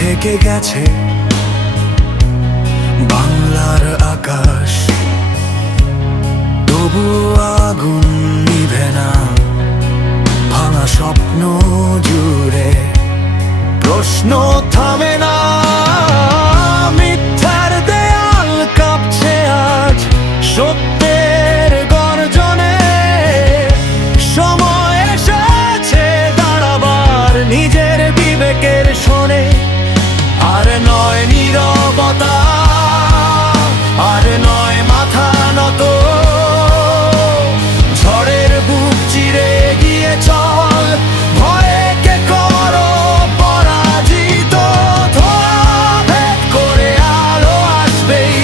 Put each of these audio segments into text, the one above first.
ঢেকে গেছে বাংলার আকাশ, তবু আগুন নিভে না ভাঙা স্বপ্ন জুড়ে। প্রশ্ন থামে না, মিথ্যার দেয়াল কাঁপছে আজ সত্যের গর্জনে। সময় এসেছে দাঁড়াবার নিজের বিবেকের শোনে। আর নয় নীরবতা, আর নয় মাথা নত, ঝড়ের বুক চিরে গিয়ে চল, ভয়কে করো পরাজিত। ধোঁয়া ভেদ করে আলো আসবেই,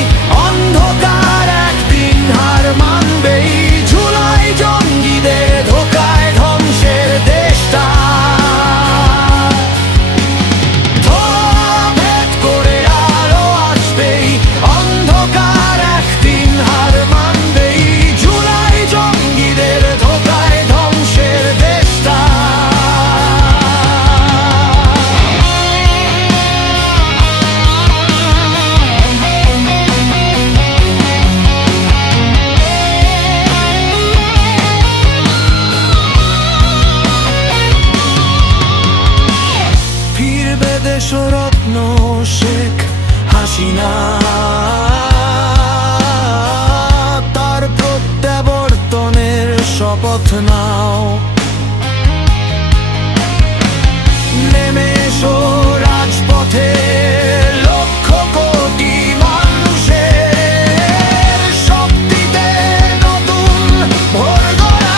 অন্ধকার একদিন হার মানবেই। ঝুলাই জঙ্গিদের ধোঁকায় ধ্বংসের দেশটা। দেশরত্ন শেখ হাসিনা, তার প্রত্যাবর্তনের শপথ নাও। নেমে এসো রাজপথে, লক্ষ কোটি মানুষের শক্তিতে নতুন ভোর গড়া।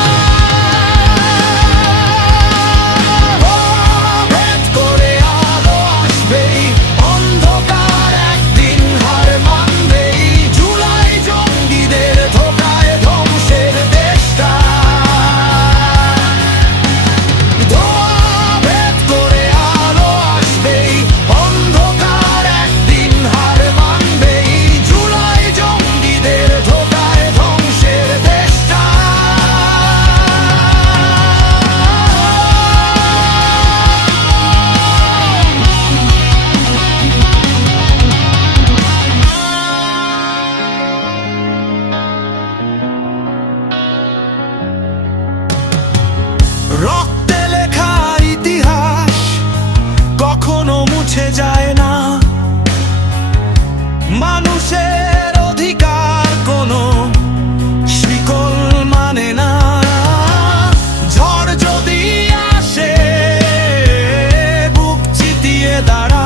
অন্ধকার একদিন হার মানবেই, ঝুলাই জঙ্গিদের ধোঁকায় ধ্বংসের দেশটা। ধোঁয়া ভেদ করে আলো আসবেই, অন্ধকার একদিন হার মানবেই। ঝুলাই জঙ্গিদের ধোঁকায় ধ্বংসের দেশটা। রক্তে লেখা ইতিহাস কখনো মুছে যায় না। মানুষের অধিকার কোনো শিকল মানে না। ঝড় যদি আসে বুক চিতিয়ে দাঁড়া।